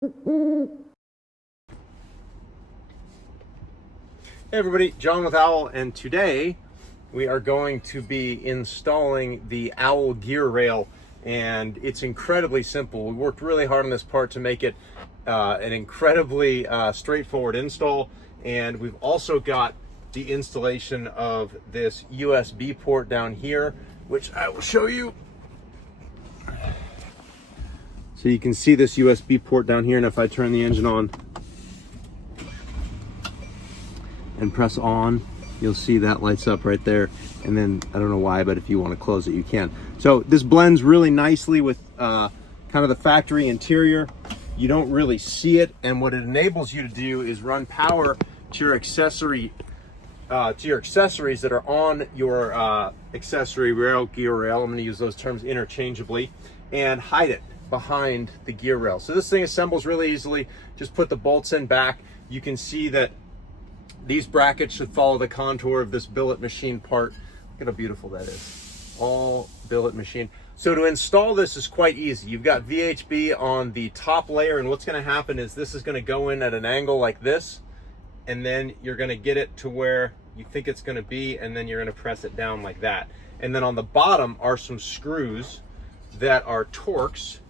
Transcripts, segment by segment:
Hey everybody, John with Owl, and today we are going to be installing the Owl gear rail, and it's incredibly simple. We worked really hard on this part to make it an incredibly straightforward install, and we've also got the installation of this USB port down here, which I will show you. So you can see this USB port down here, and if I turn the engine on and press on, you'll see that lights up right there. And then I don't know why, but if you want to close it, you can. So this blends really nicely with kind of the factory interior. You don't really see it, and what it enables you to do is run power to your accessories that are on your accessory rail, gear rail. I'm going to use those terms interchangeably, and hide it behind the gear rail. So this thing assembles really easily. Just put the bolts in back. You can see that these brackets should follow the contour of this billet machine part. Look at how beautiful that is. All billet machine. So to install this is quite easy. You've got VHB on the top layer, and what's going to happen is this is going to go in at an angle like this, and then you're going to get it to where you think it's going to be, and then you're going to press it down like that. And then on the bottom are some screws that are Torx,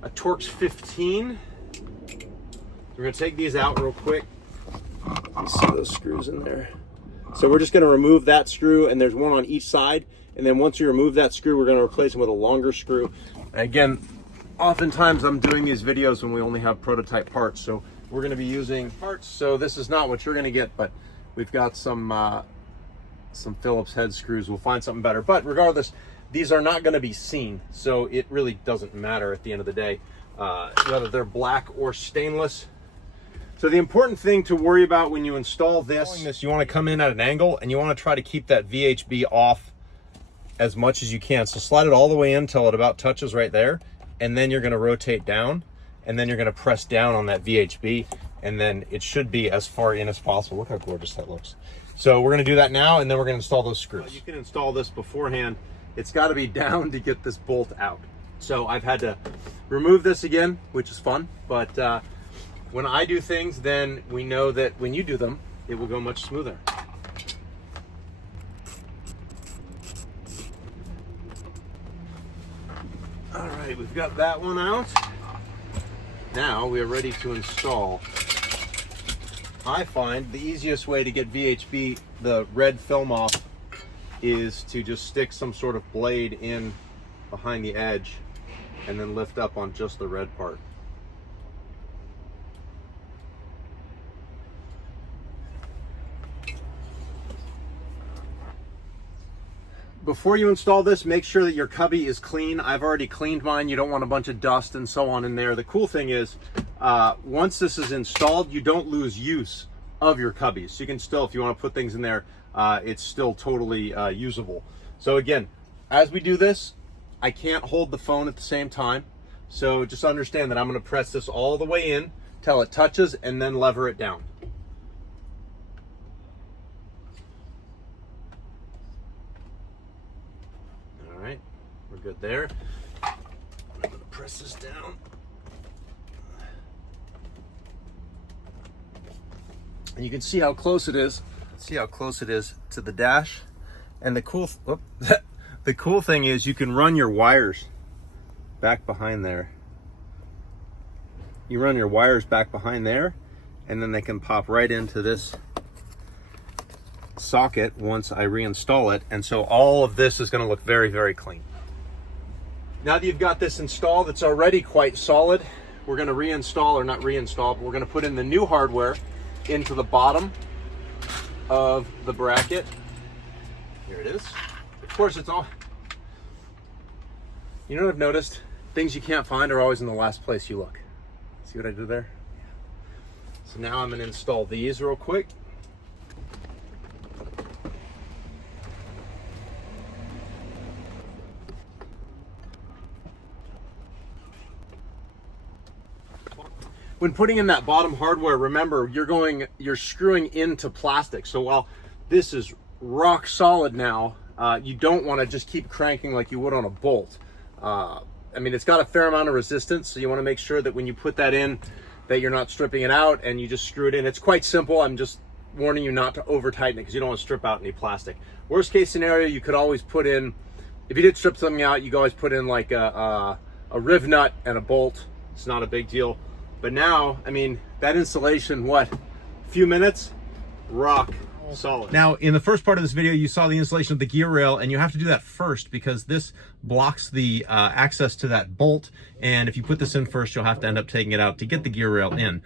a Torx 15. We're going to take these out real quick. See those screws in there. So we're just going to remove that screw, and there's one on each side, and then once you remove that screw, we're going to replace them with a longer screw. And again, oftentimes I'm doing these videos when we only have prototype parts, so we're going to be using parts. So this is not what you're going to get, but we've got some Phillips head screws. We'll find something better, but regardless, these are not going to be seen, so it really doesn't matter at the end of the day whether they're black or stainless. So the important thing to worry about when you install this, you want to come in at an angle, and you want to try to keep that VHB off as much as you can. So slide it all the way in until it about touches right there, and then you're going to rotate down, and then you're going to press down on that VHB, and then it should be as far in as possible. Look how gorgeous that looks. So we're going to do that now, and then we're going to install those screws. You can install this beforehand. It's got to be down to get this bolt out. So I've had to remove this again, which is fun, but when I do things, then we know that when you do them, it will go much smoother. All right, we've got that one out. Now we are ready to install. I find the easiest way to get VHB, the red film off, is to just stick some sort of blade in behind the edge and then lift up on just the red part. Before you install this, make sure that your cubby is clean. I've already cleaned mine. You don't want a bunch of dust and so on in there. The cool thing is, once this is installed, you don't lose use of your cubbies. So you can still, if you want to put things in there, it's still totally usable. So again, as we do this, I can't hold the phone at the same time. So just understand that I'm going to press this all the way in till it touches, and then lever it down. All right, we're good there. I'm going to press this down. And you can see how close it is. See how close it is to the dash. And the cool the cool thing is you can run your wires back behind there. You run your wires back behind there, and then they can pop right into this socket once I reinstall it. And so all of this is going to look very, very clean. Now that you've got this installed, it's already quite solid. We're going to reinstall, or not reinstall, but we're going to put in the new hardware into the bottom of the bracket. Here it is. Of course, it's all, you know what I've noticed? Things you can't find are always in the last place you look. See what I did there? So now I'm going to install these real quick. When putting in that bottom hardware, remember you're screwing into plastic. So while this is rock solid now, you don't want to just keep cranking like you would on a bolt. I mean, it's got a fair amount of resistance, so you want to make sure that when you put that in, that you're not stripping it out and you just screw it in. It's quite simple. I'm just warning you not to over tighten it because you don't want to strip out any plastic. Worst case scenario, you could always put in, if you did strip something out, you could always put in like a riv nut and a bolt. It's not a big deal. But now, I mean, that installation, what, a few minutes, rock solid. Now, in the first part of this video, you saw the installation of the gear rail, and you have to do that first because this blocks the access to that bolt. And if you put this in first, you'll have to end up taking it out to get the gear rail in.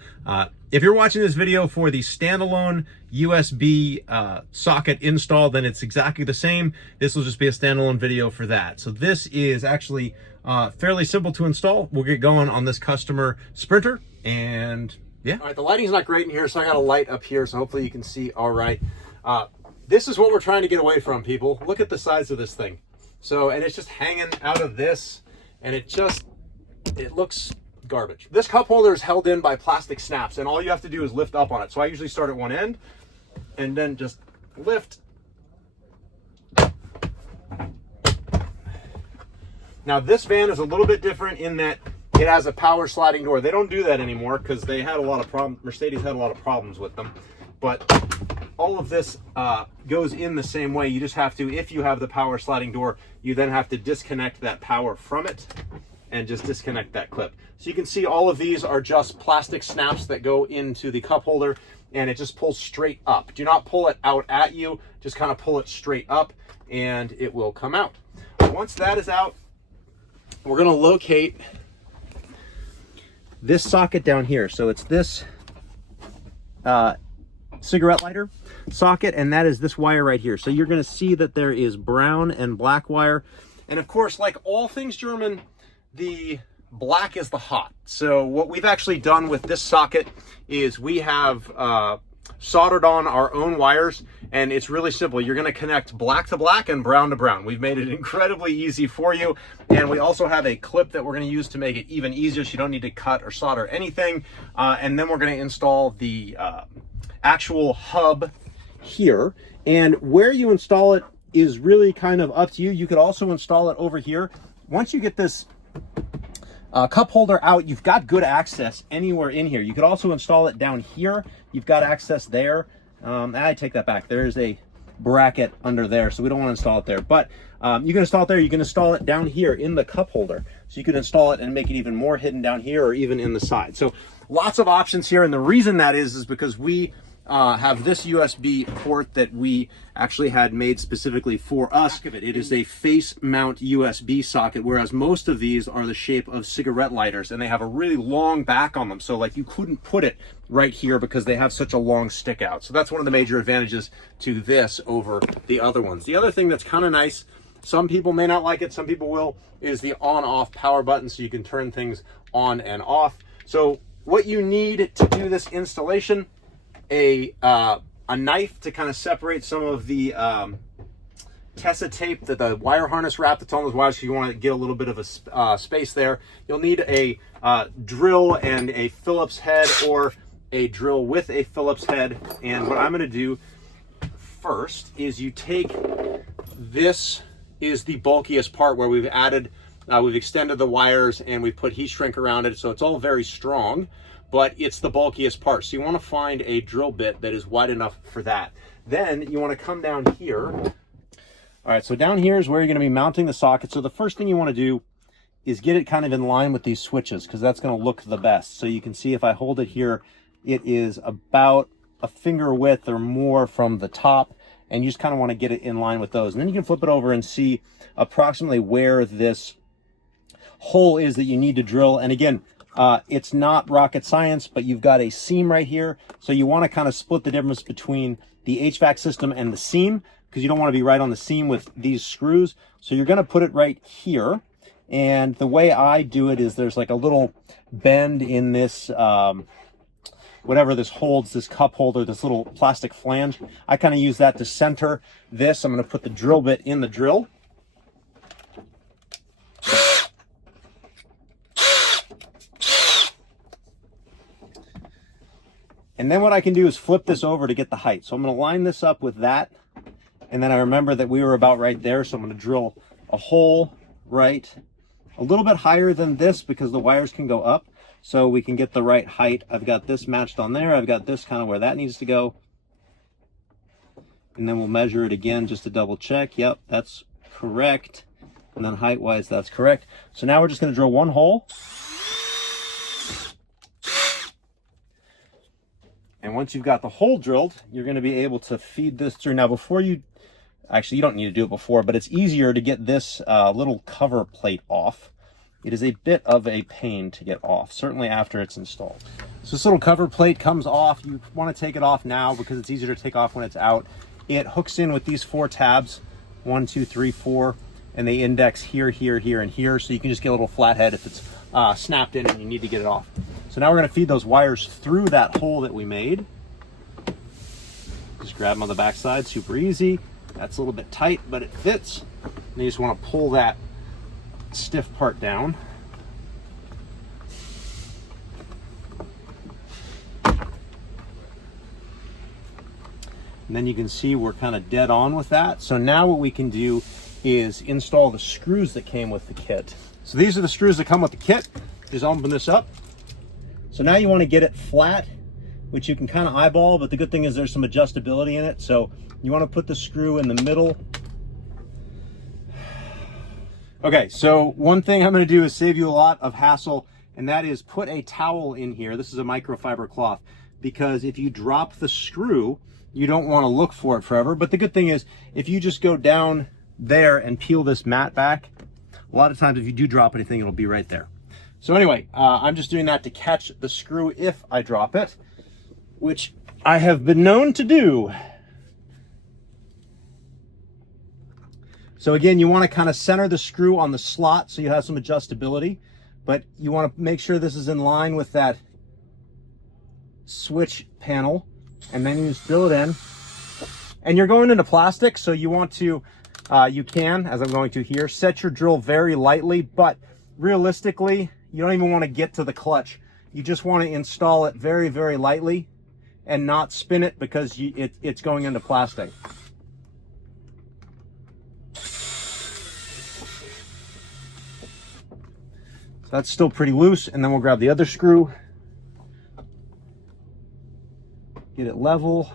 If you're watching this video for the standalone USB socket install, then it's exactly the same. This will just be a standalone video for that. So this is actually fairly simple to install. We'll get going on this customer Sprinter, and yeah. All right, the lighting's not great in here, so I got a light up here, so hopefully you can see all right. This is what we're trying to get away from, people. Look at the size of this thing. So, and it's just hanging out of this, and it looks garbage. This cup holder is held in by plastic snaps, and all you have to do is lift up on it. So I usually start at one end, and then just lift. Now this van is a little bit different in that it has a power sliding door. They don't do that anymore because they had a lot of problems. Mercedes had a lot of problems with them. But all of this goes in the same way. You just have to, if you have the power sliding door, you then have to disconnect that power from it and just disconnect that clip. So you can see all of these are just plastic snaps that go into the cup holder, and it just pulls straight up. Do not pull it out at you, just kind of pull it straight up and it will come out. Once that is out, we're gonna locate this socket down here. So it's this cigarette lighter socket, and that is this wire right here. So you're going to see that there is brown and black wire, and of course, like all things German, the black is the hot. So what we've actually done with this socket is we have soldered on our own wires, and it's really simple. You're going to connect black to black and brown to brown. We've made it incredibly easy for you, and we also have a clip that we're going to use to make it even easier, so you don't need to cut or solder anything. And then we're going to install the actual hub here, and where you install it is really kind of up to you. You could also install it over here. Once you get this cup holder out, you've got good access anywhere in here. You could also install it down here. You've got access there. I take that back. There's a bracket under there, so we don't want to install it there. But you can install it there. You can install it down here in the cup holder. So you can install it and make it even more hidden down here or even in the side. So lots of options here. And the reason that is because we have this USB port that we actually had made specifically for us. It is a face mount USB socket, whereas most of these are the shape of cigarette lighters, and they have a really long back on them. So like you couldn't put it right here because they have such a long stick out. So that's one of the major advantages to this over the other ones. The other thing that's kind of nice, some people may not like it, some people will, is the on-off power button, so you can turn things on and off. So what you need to do this installation: a knife to kind of separate some of the Tessa tape, that the wire harness wrap that's on those wires, so you want to get a little bit of a space there. You'll need a drill and a Phillips head, or a drill with a Phillips head. And what I'm going to do first is you take this, is the bulkiest part, where we've added, we've extended the wires and we've put heat shrink around it, so it's all very strong, but it's the bulkiest part. So you want to find a drill bit that is wide enough for that. Then you want to come down here. All right, so down here is where you're going to be mounting the socket. So the first thing you want to do is get it kind of in line with these switches, because that's going to look the best. So you can see if I hold it here, it is about a finger width or more from the top, and you just kind of want to get it in line with those. And then you can flip it over and see approximately where this hole is that you need to drill. And again, it's not rocket science, but you've got a seam right here. So you want to kind of split the difference between the HVAC system and the seam, because you don't want to be right on the seam with these screws. So you're going to put it right here. And the way I do it is there's like a little bend in this, whatever this holds, this cup holder, this little plastic flange. I kind of use that to center this. I'm going to put the drill bit in the drill. And then what I can do is flip this over to get the height. So I'm going to line this up with that. And then I remember that we were about right there. So I'm going to drill a hole right a little bit higher than this because the wires can go up, so we can get the right height. I've got this matched on there. I've got this kind of where that needs to go. And then we'll measure it again just to double check. Yep, that's correct. And then height wise, that's correct. So now we're just going to drill one hole. And once you've got the hole drilled, you're going to be able to feed this through. Now before you, actually you don't need to do it before, but it's easier to get this little cover plate off. It is a bit of a pain to get off, certainly after it's installed. So this little cover plate comes off. You want to take it off now because it's easier to take off when it's out. It hooks in with these 4 tabs, 1, 2, 3, 4, and they index here, here, here, and here. So you can just get a little flathead if it's snapped in and you need to get it off. So now we're going to feed those wires through that hole that we made. Just grab them on the back side, super easy. That's a little bit tight, but it fits. And you just want to pull that stiff part down. And then you can see we're kind of dead on with that. So now what we can do is install the screws that came with the kit. So these are the screws that come with the kit. Just open this up. So now you want to get it flat, which you can kind of eyeball, but the good thing is there's some adjustability in it. So you want to put the screw in the middle. Okay, so one thing I'm going to do is save you a lot of hassle, and that is put a towel in here. This is a microfiber cloth, because if you drop the screw, you don't want to look for it forever. But the good thing is if you just go down there and peel this mat back, a lot of times if you do drop anything, it'll be right there. So anyway, I'm just doing that to catch the screw if I drop it, which I have been known to do. So again, you want to kind of center the screw on the slot so you have some adjustability, but you want to make sure this is in line with that switch panel, and then you just drill it in. And you're going into plastic, so you want to, you can, as I'm going to here, set your drill very lightly, but realistically, you don't even want to get to the clutch. You just want to install it very, very lightly and not spin it because it's going into plastic. So that's still pretty loose, and then we'll grab the other screw, get it level.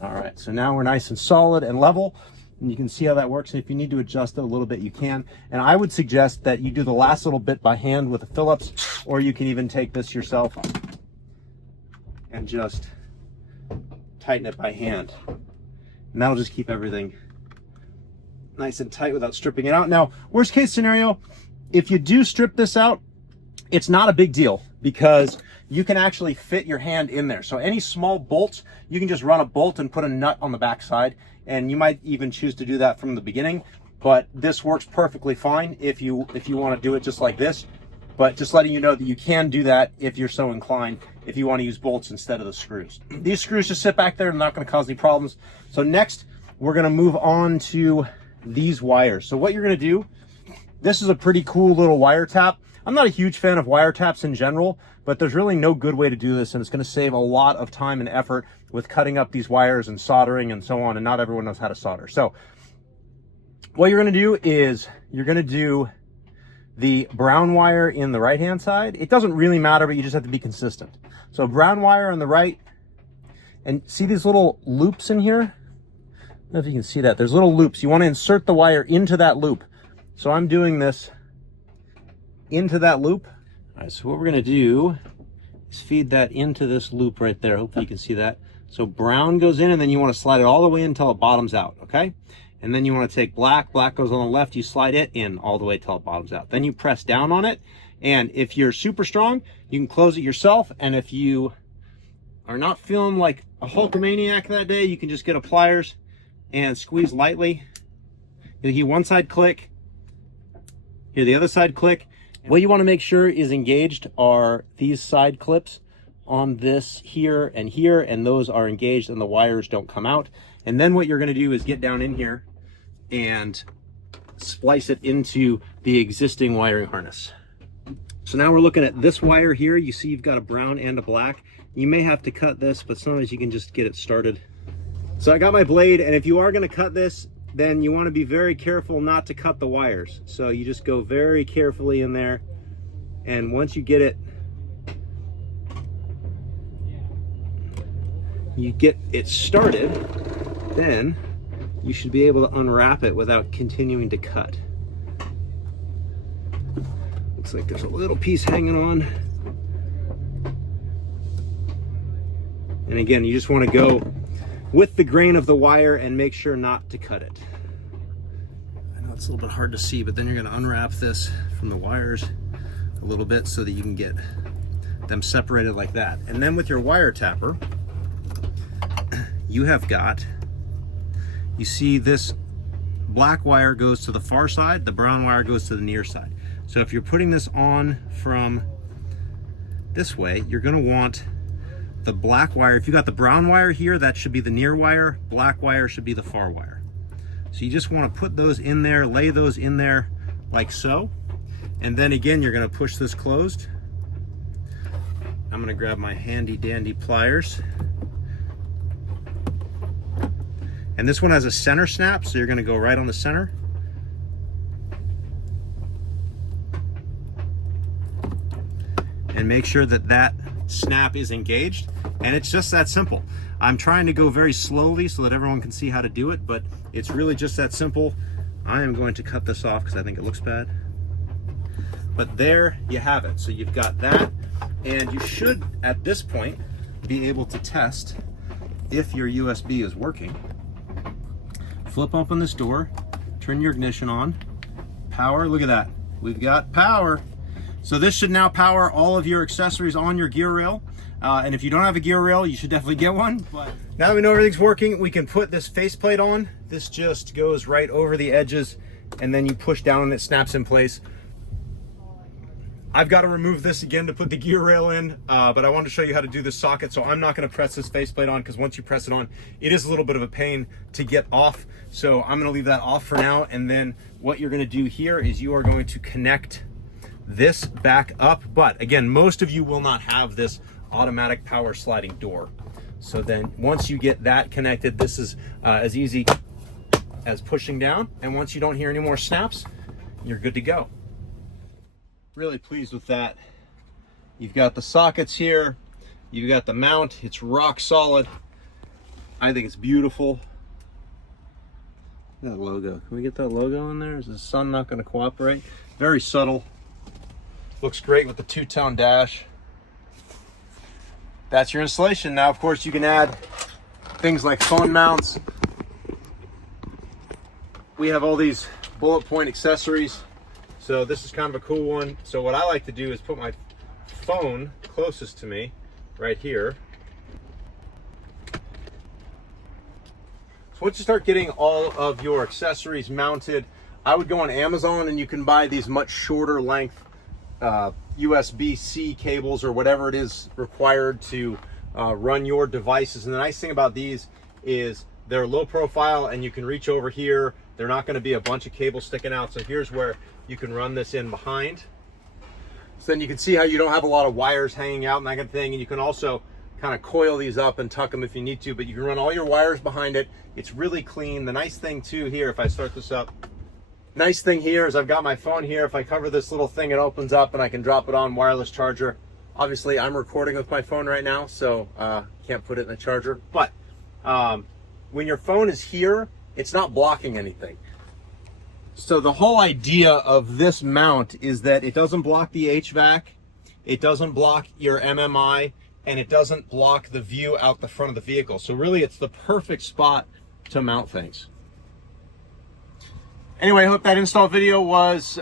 All right, so now we're nice and solid and level, and you can see how that works. And if you need to adjust it a little bit, you can. And I would suggest that you do the last little bit by hand with a Phillips, or you can even take this yourself and just tighten it by hand. And that'll just keep everything nice and tight without stripping it out. Now, worst case scenario, if you do strip this out, it's not a big deal because you can actually fit your hand in there. So any small bolts, you can just run a bolt and put a nut on the back side, and you might even choose to do that from the beginning, but this works perfectly fine if you want to do it just like this. But just letting you know that you can do that if you're so inclined, if you want to use bolts instead of the screws. These screws just sit back there and not going to cause any problems. So next, we're going to move on to these wires. So what you're going to do, this is a pretty cool little wire tap. I'm not a huge fan of wire taps in general, but there's really no good way to do this, and it's going to save a lot of time and effort with cutting up these wires and soldering and so on, and not everyone knows how to solder. So what you're going to do is you're going to do the brown wire in the right hand side. It doesn't really matter, but you just have to be consistent. So brown wire on the right, and see these little loops in here? I don't know if you can see that. There's little loops. You want to insert the wire into that loop. So I'm doing this into that loop. All right, so what we're going to do is feed that into this loop right there. Hopefully you can see that. So brown goes in, and then you want to slide it all the way until it bottoms out, okay? And then you want to take black. Black goes on the left. You slide it in all the way till it bottoms out. Then you press down on it, and if you're super strong, you can close it yourself. And if you are not feeling like a Hulkamaniac that day, you can just get a pliers and squeeze lightly. You'll hear one side click, hear the other side click. What you want to make sure is engaged are these side clips on this here, and those are engaged and the wires don't come out. And then what you're going to do is get down in here and splice it into the existing wiring harness. So now we're looking at this wire here. You see you've got a brown and a black. You may have to cut this, but sometimes you can just get it started. So I got my blade, and if you are going to cut this, then you want to be very careful not to cut the wires. So you just go very carefully in there, and once you get it, you get it started, then you should be able to unwrap it without continuing to cut. Looks like there's a little piece hanging on. And again, you just want to go with the grain of the wire and make sure not to cut it. I know it's a little bit hard to see, but then you're going to unwrap this from the wires a little bit so that you can get them separated like that. And then with your wire tapper, you have got, you see this black wire goes to the far side, the brown wire goes to the near side. So if you're putting this on from this way, you're going to want the black wire. If you got the brown wire here, that should be the near wire. Black wire should be the far wire. So you just want to put those in there, lay those in there like so. And then again, you're going to push this closed. I'm going to grab my handy dandy pliers. And this one has a center snap, so you're going to go right on the center. And make sure that that snap is engaged. And it's just that simple. I'm trying to go very slowly so that everyone can see how to do it, but it's really just that simple. I am going to cut this off because I think it looks bad. But there you have it. So you've got that, and you should, at this point, be able to test if your USB is working. Flip open this door, turn your ignition on, power, look at that. We've got power. So this should now power all of your accessories on your gear rail. And if you don't have a gear rail, you should definitely get one. But now that we know everything's working, we can put this faceplate on. This just goes right over the edges, and then you push down and it snaps in place. I've got to remove this again to put the gear rail in, but I wanted to show you how to do this socket, so I'm not going to press this faceplate on, because once you press it on, it is a little bit of a pain to get off. So I'm going to leave that off for now, and then what you're going to do here is you are going to connect this back up. But again, most of you will not have this automatic power sliding door. So then once you get that connected, this is as easy as pushing down, and once you don't hear any more snaps, you're good to go. Really pleased with that. You've got the sockets here, you've got the mount, it's rock solid. I think it's beautiful. That logo, can we get that logo in there? Is the sun not going to cooperate? Very subtle. Looks great with the two-tone dash. That's your installation. Now, of course, you can add things like phone mounts. We have all these bullet point accessories. So this is kind of a cool one. So what I like to do is put my phone closest to me right here. So once you start getting all of your accessories mounted, I would go on Amazon and you can buy these much shorter length USB-C cables or whatever it is required to run your devices. And the nice thing about these is they're low profile and you can reach over here. They're not going to be a bunch of cables sticking out. So here's where you can run this in behind. So then you can see how you don't have a lot of wires hanging out and that kind of thing. And you can also kind of coil these up and tuck them if you need to, but you can run all your wires behind it. It's really clean. The nice thing too here, if I start this up, nice thing here is I've got my phone here. If I cover this little thing, it opens up and I can drop it on wireless charger. Obviously I'm recording with my phone right now, so can't put it in the charger. But when your phone is here, it's not blocking anything. So the whole idea of this mount is that it doesn't block the HVAC, it doesn't block your MMI, and it doesn't block the view out the front of the vehicle. So really it's the perfect spot to mount things. Anyway, I hope that install video was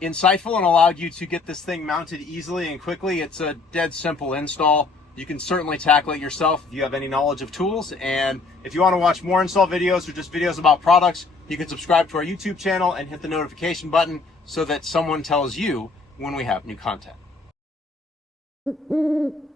insightful and allowed you to get this thing mounted easily and quickly. It's a dead simple install. You can certainly tackle it yourself if you have any knowledge of tools. And if you want to watch more install videos or just videos about products, you can subscribe to our YouTube channel and hit the notification button so that someone tells you when we have new content. Mm-mm.